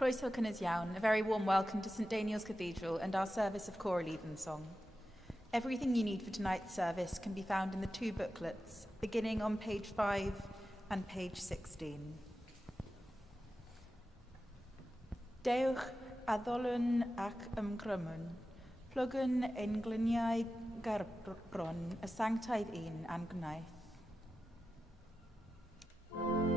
Croeso cynnes iawn, a very warm welcome to St Daniel's Cathedral and our service of Choral Evensong. Everything you need for tonight's service can be found in the two booklets, beginning on page 5 and page 16. Dewch a ddolwn ac ymgrymwn, plwgyn ein glyniau garbron y sanctaidd un a'n gwnaeth. Oh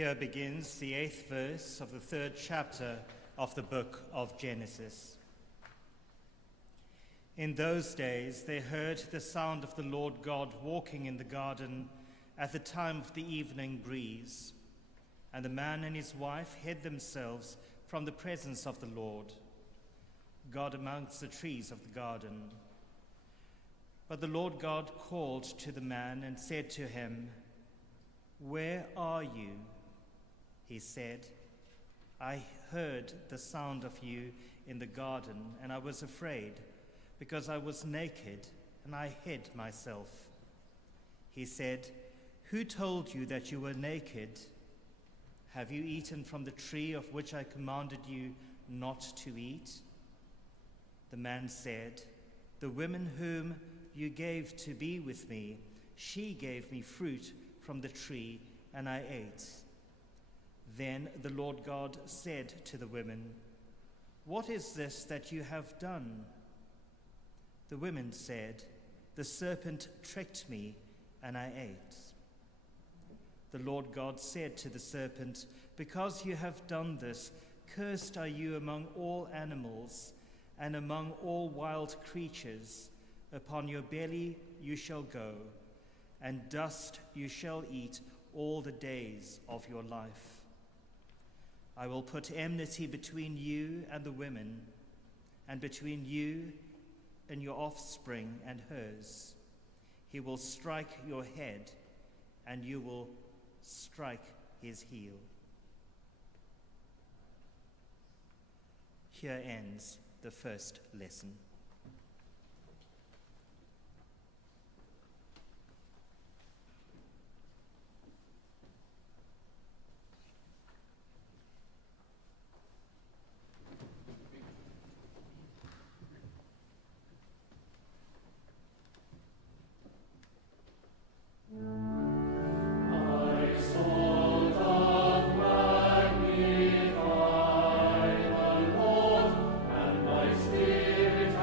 Here begins the 8th verse of the 3rd chapter of the book of Genesis. In those days they heard the sound of the Lord God walking in the garden at the time of the evening breeze. And the man and his wife hid themselves from the presence of the Lord God amongst the trees of the garden. But the Lord God called to the man and said to him, "Where are you?" He said, "I heard the sound of you in the garden, and I was afraid, because I was naked, and I hid myself." He said, "Who told you that you were naked? Have you eaten from the tree of which I commanded you not to eat?" The man said, "The woman whom you gave to be with me, she gave me fruit from the tree, and I ate." Then the Lord God said to the woman, "What is this that you have done?" The woman said, "The serpent tricked me, and I ate." The Lord God said to the serpent, "Because you have done this, cursed are you among all animals and among all wild creatures. Upon your belly you shall go, and dust you shall eat all the days of your life. I will put enmity between you and the women, and between you and your offspring and hers. He will strike your head, and you will strike his heel." Here ends the first lesson. Magnify the Lord, and my spirit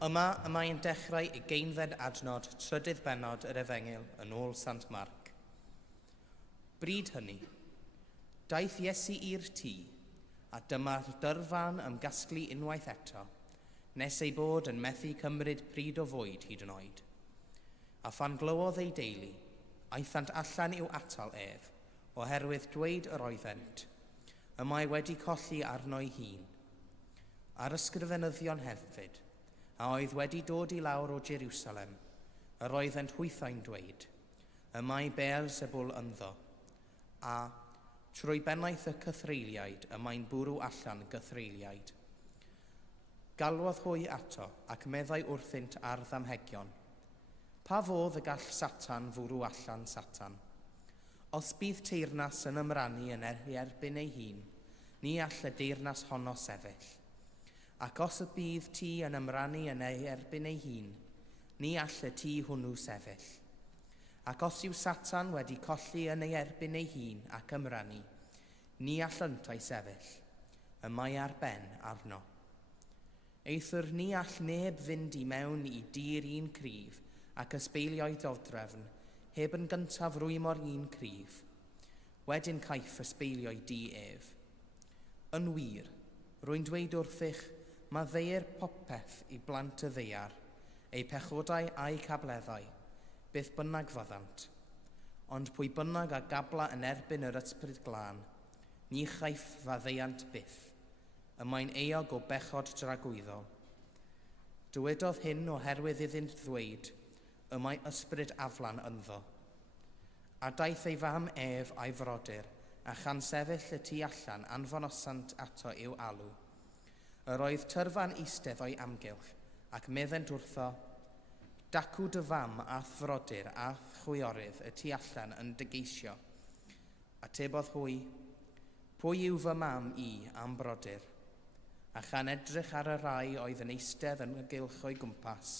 Yma y mae'n dechrau y geunfed adnod trydydd bennod yr Efengyl yn ôl Sant Marc. Bryd hynny, daeth Iesu i'r tŷ, a dyma'r dyrfan am gasglu unwaith eto, nes ei bod yn methu cymryd pryd o fwyd hyd yn oed. A phan glywodd ei deulu, aethant allan i'w atal ef, oherwydd dweud yr oeddent, y mae wedi colli arno'i hun. Ar ysgrifenyddion hefyd, a oedd wedi dod i lawr o Jerusalem, yr oeddent hwythau'n dweud, y mae Beelzebul ynddo, a trwy bennaeth y cythreiliaid y mae'n bwrw allan gythreiliaid. Galwodd hwy ato ac meddai wrthynt ar ddamhegion. Pa fodd y gall Satan fwrw allan Satan? Os bydd teyrnas yn ymrannu yn erbyn ei hun, ni all y deyrnas honno sefyll. Ac os y bydd tŷ yn ymrannu yn erbyn ei hun, ni all y tŷ hwnnw sefyll. Ac os yw Satan wedi colli yn ei erbyn ei hun ac ymrannu, ni allent ei sefyll, y mae ar ben arno. Eithir ni all neb fynd i mewn i dir un cryf ac ysbeilio'i dodrefn, heb yn gyntaf rwymo'r un cryf. Wedyn caiff ysbeilio'i di ef. Yn wir, rwy'n dweud wrthych, mae ddei'r popeth i blant y ddeiar, eu pechodau a'i cableddau, beth bynnag fyddant. Ond pwy bynnag a gabla yn erbyn yr ysbryd glân, ni chaiff faddeiant byth, y mae'n eog o bechod dragwyddol. Dywedodd hyn oherwydd iddynt ddweud, y mae ysbryd aflan ynddo. A daeth ei fam ef a'i frodyr, a chan sefyll y tu allan anfonosant ato i'w alw. Yr oedd tyrfan eistedd o'i amgylch, ac meddent wrtho, dacw dy fam a frodyr a chwiorydd y tu allan yn dygeisio. Atebodd hwy, pwy yw fy mam i am brodyr? A chan edrych ar y rai oedd yn eistedd yn y gylch o'i gwmpas,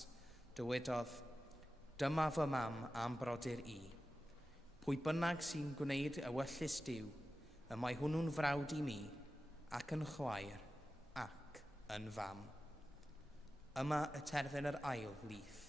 dywedodd, dyma fy mam am brodyr i. Pwy bynnag sy'n gwneud y wyllus Duw, y mae hwnnw'n frawd i mi, ac yn chwaer, ac yn fam. Yma y terfyn yr ail lith.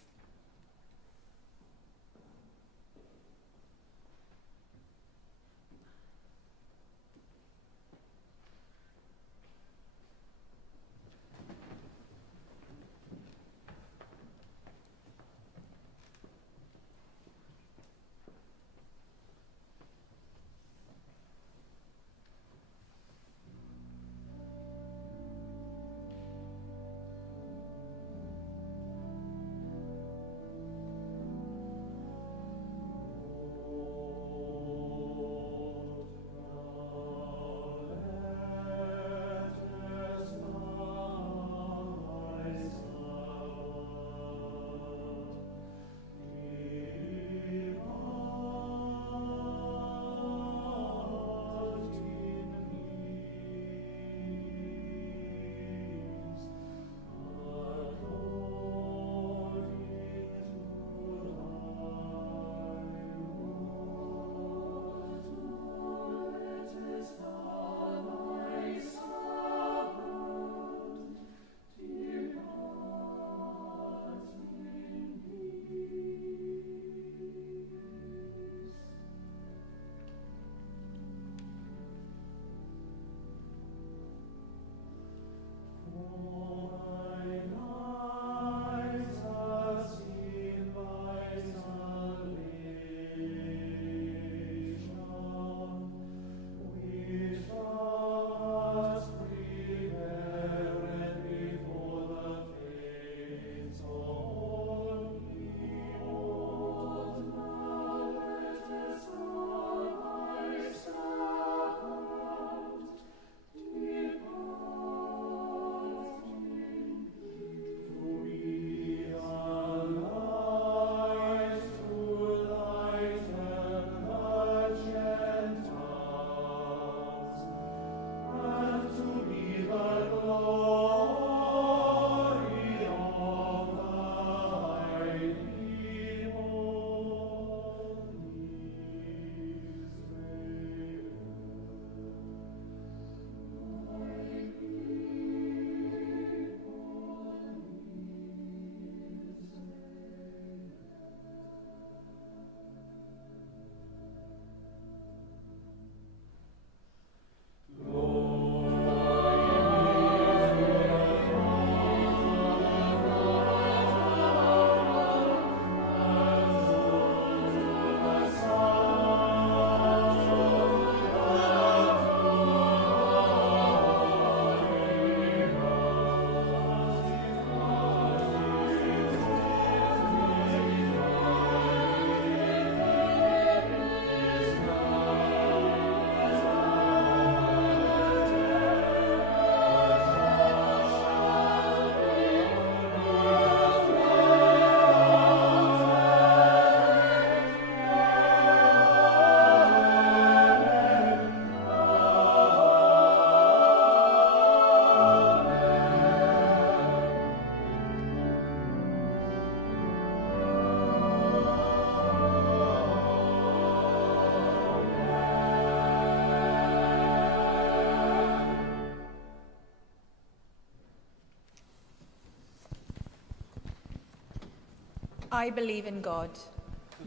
I believe in God,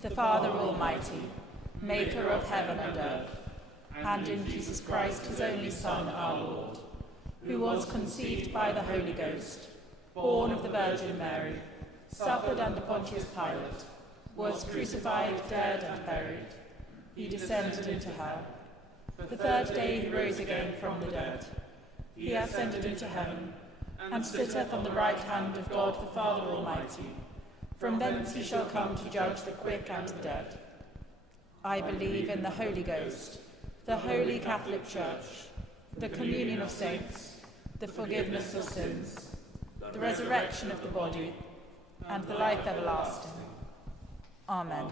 the Father Almighty, maker of heaven and earth, and in Jesus Christ, his only Son, our Lord, who was conceived by the Holy Ghost, born of the Virgin Mary, suffered under Pontius Pilate, was crucified, dead, and buried. He descended into hell. The third day he rose again from the dead. He ascended into heaven, and sitteth on the right hand of God the Father Almighty. From thence he shall come to judge the quick and the dead. I believe in the Holy Ghost, the Holy Catholic Church, the communion of saints, the forgiveness of sins, the resurrection of the body, and the life everlasting. Amen.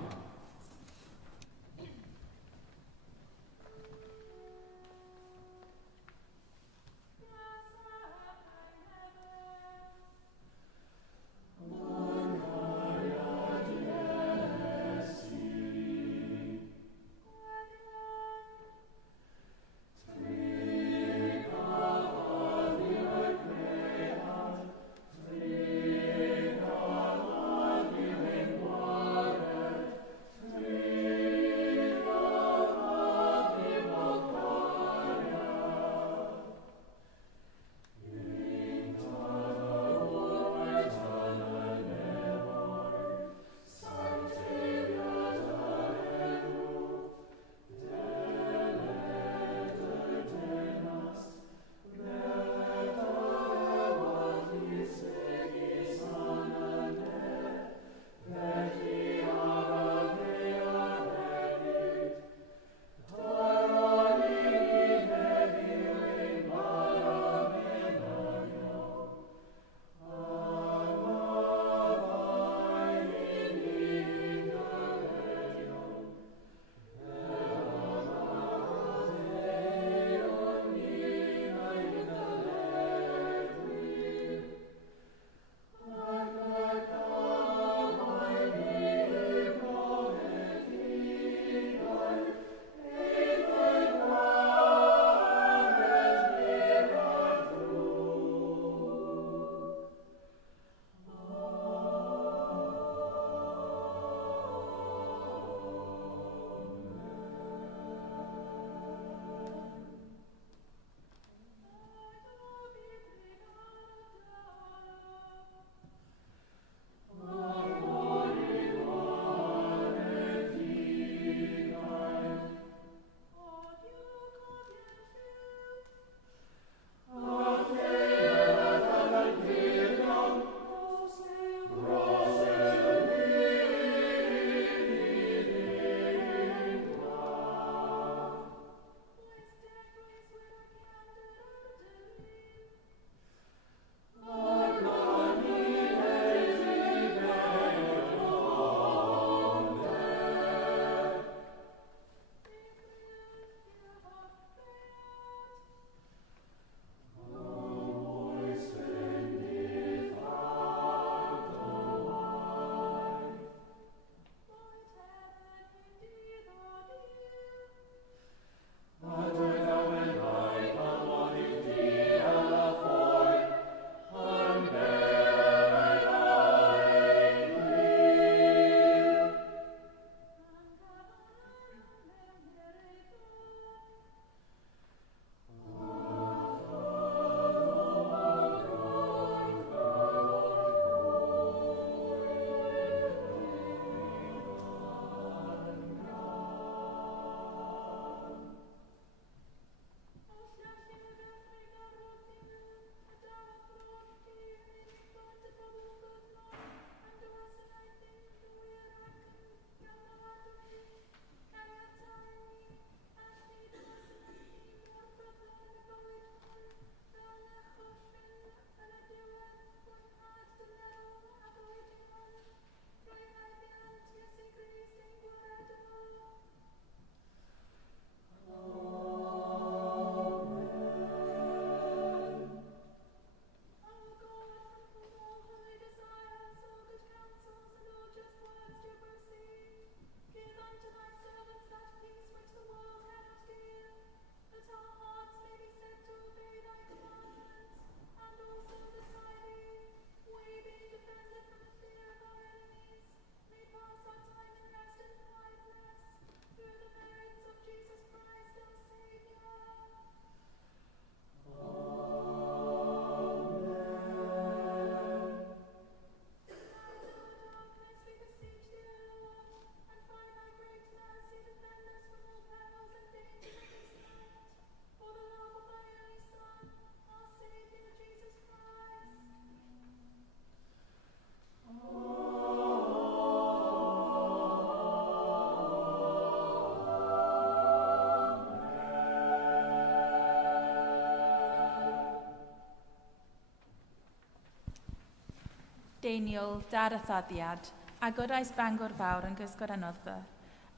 Deiniol, dar a thaddiad, agor eis Bangor fawr yn gysgod anoddfa,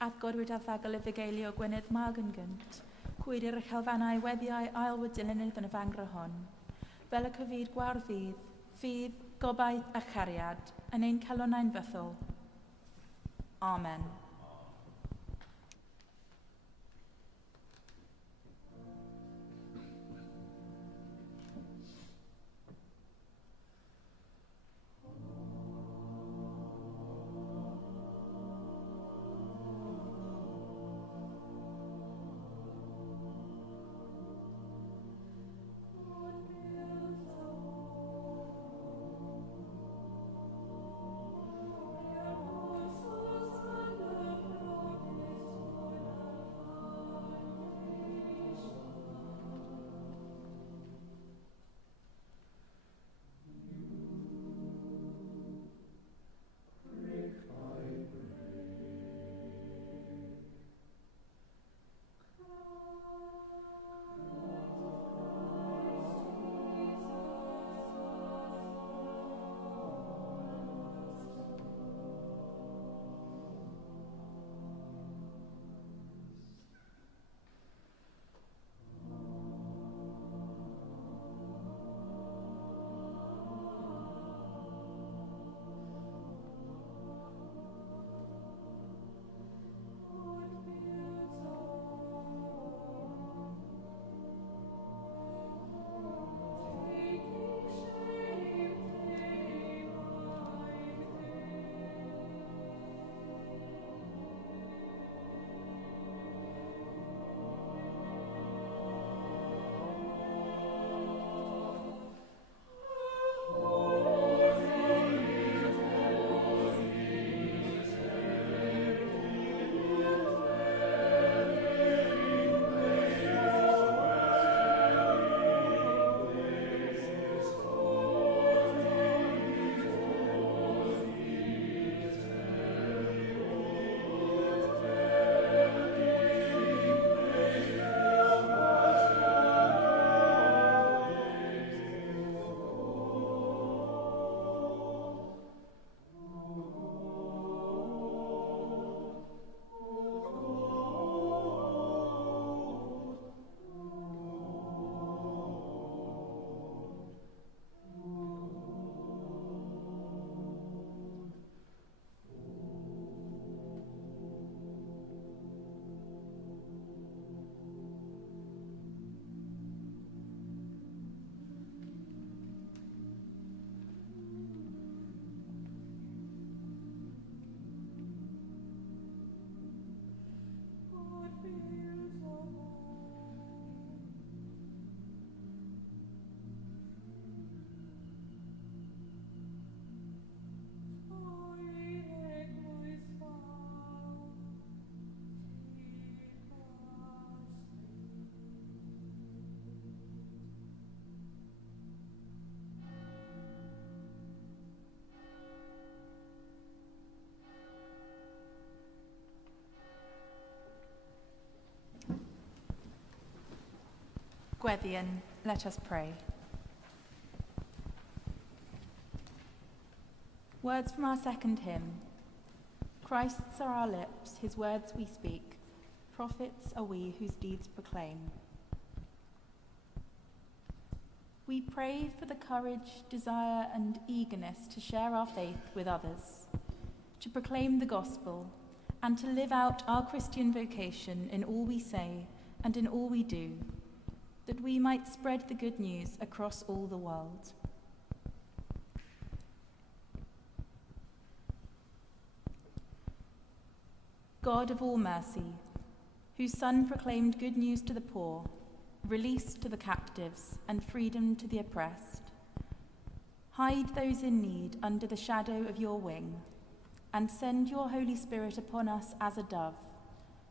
athgorwyd a thagol y fugeilio Gwynedd mag yn gynt, cwyrir y chalfannau weddiau ail wydilynydd yn y fangro hon, fel y cyfyd gwawr ffydd, gobaith a chariad, yn ein calonau'n fythol. Amen. Gweddian, let us pray. Words from our second hymn. Christ's are our lips, his words we speak. Prophets are we whose deeds proclaim. We pray for the courage, desire, and eagerness to share our faith with others, to proclaim the gospel, and to live out our Christian vocation in all we say and in all we do, that we might spread the good news across all the world. God of all mercy, whose Son proclaimed good news to the poor, release to the captives, and freedom to the oppressed, hide those in need under the shadow of your wing, and send your Holy Spirit upon us as a dove,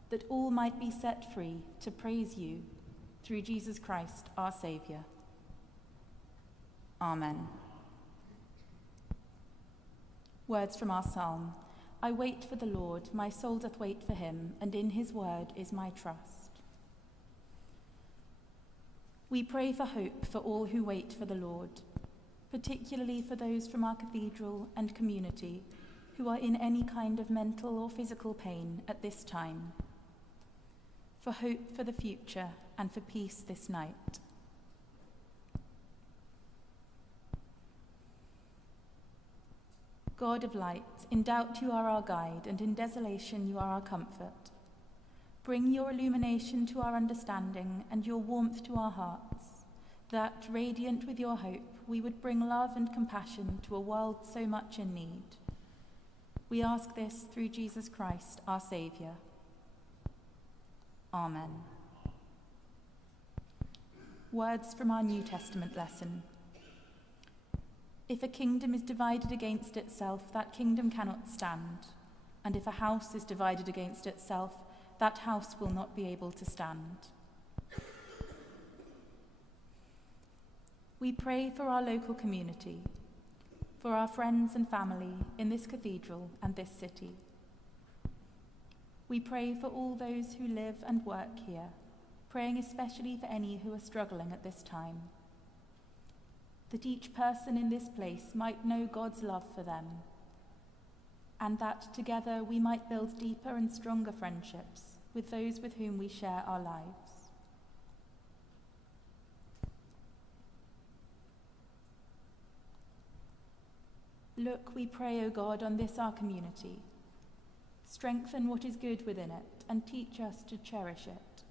that all might be set free to praise you, through Jesus Christ, our Saviour. Amen. Words from our psalm. I wait for the Lord, my soul doth wait for him, and in his word is my trust. We pray for hope for all who wait for the Lord, particularly for those from our cathedral and community who are in any kind of mental or physical pain at this time, for hope for the future and for peace this night. God of light, in doubt you are our guide, and in desolation you are our comfort. Bring your illumination to our understanding and your warmth to our hearts, that, radiant with your hope, we would bring love and compassion to a world so much in need. We ask this through Jesus Christ, our Saviour. Amen. Words from our New Testament lesson. If a kingdom is divided against itself, that kingdom cannot stand. And if a house is divided against itself, that house will not be able to stand. We pray for our local community, for our friends and family in this cathedral and this city. We pray for all those who live and work here, praying especially for any who are struggling at this time, that each person in this place might know God's love for them, and that together we might build deeper and stronger friendships with those with whom we share our lives. Look, we pray, O God, on this our community. Strengthen what is good within it and teach us to cherish it.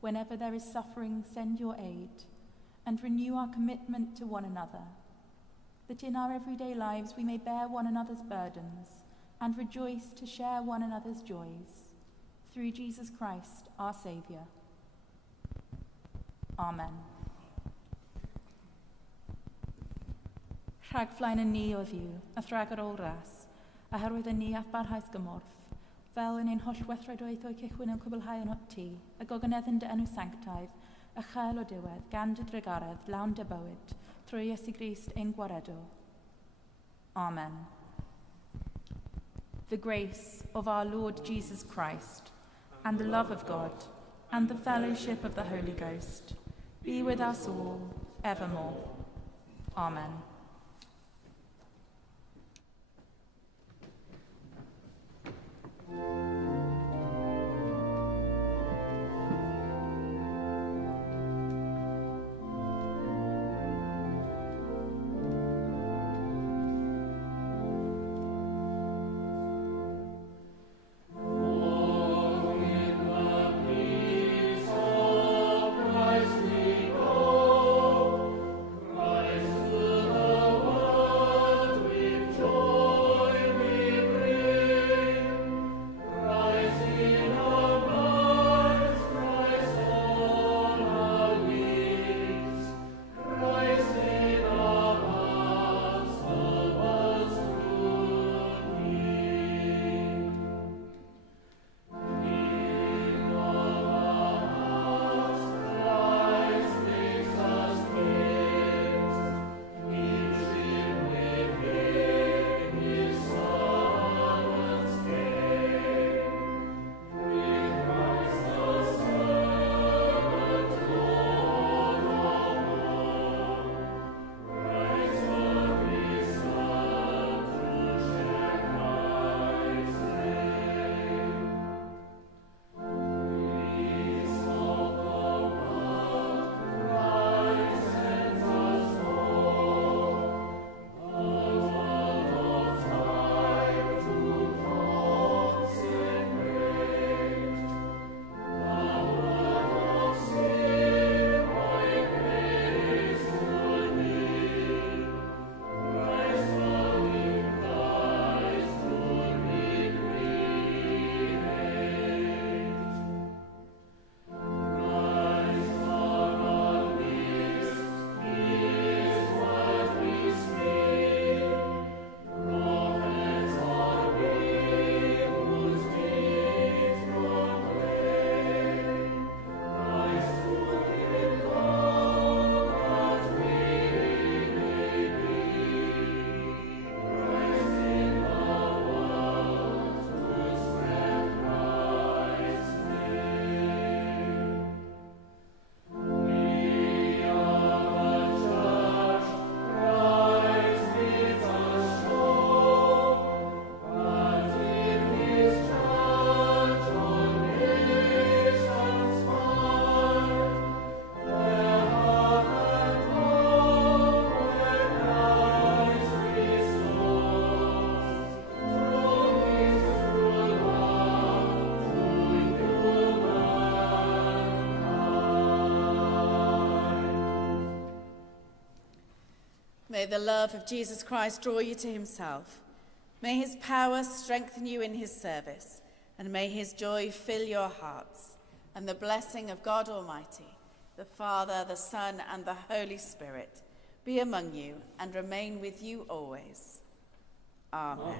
Whenever there is suffering, send your aid and renew our commitment to one another, that in our everyday lives we may bear one another's burdens and rejoice to share one another's joys. Through Jesus Christ, our Saviour. Amen. Rhagflaen yn ni o ddiw, a thrag ar ôl ras, a herwydd yn ni ath barhaus gymorth, fel yn ein holl weithredoedd o'i cychwyn yn cwblhau yn ot ti, a gogynnedd yn dy enw sanctaidd, a chael o diwedd, gan dy drygaredd, lawn dy bywyd, trwy Iesu Grist ein gwaredo. Amen. The grace of our Lord Jesus Christ, and the love of God, and the fellowship of the Holy Ghost, be with us all, evermore. Amen. Christ May the love of Jesus Christ draw you to himself. May his power strengthen you in his service, and may his joy fill your hearts. And the blessing of God Almighty, the Father, the Son, and the Holy Spirit be among you and remain with you always. Amen.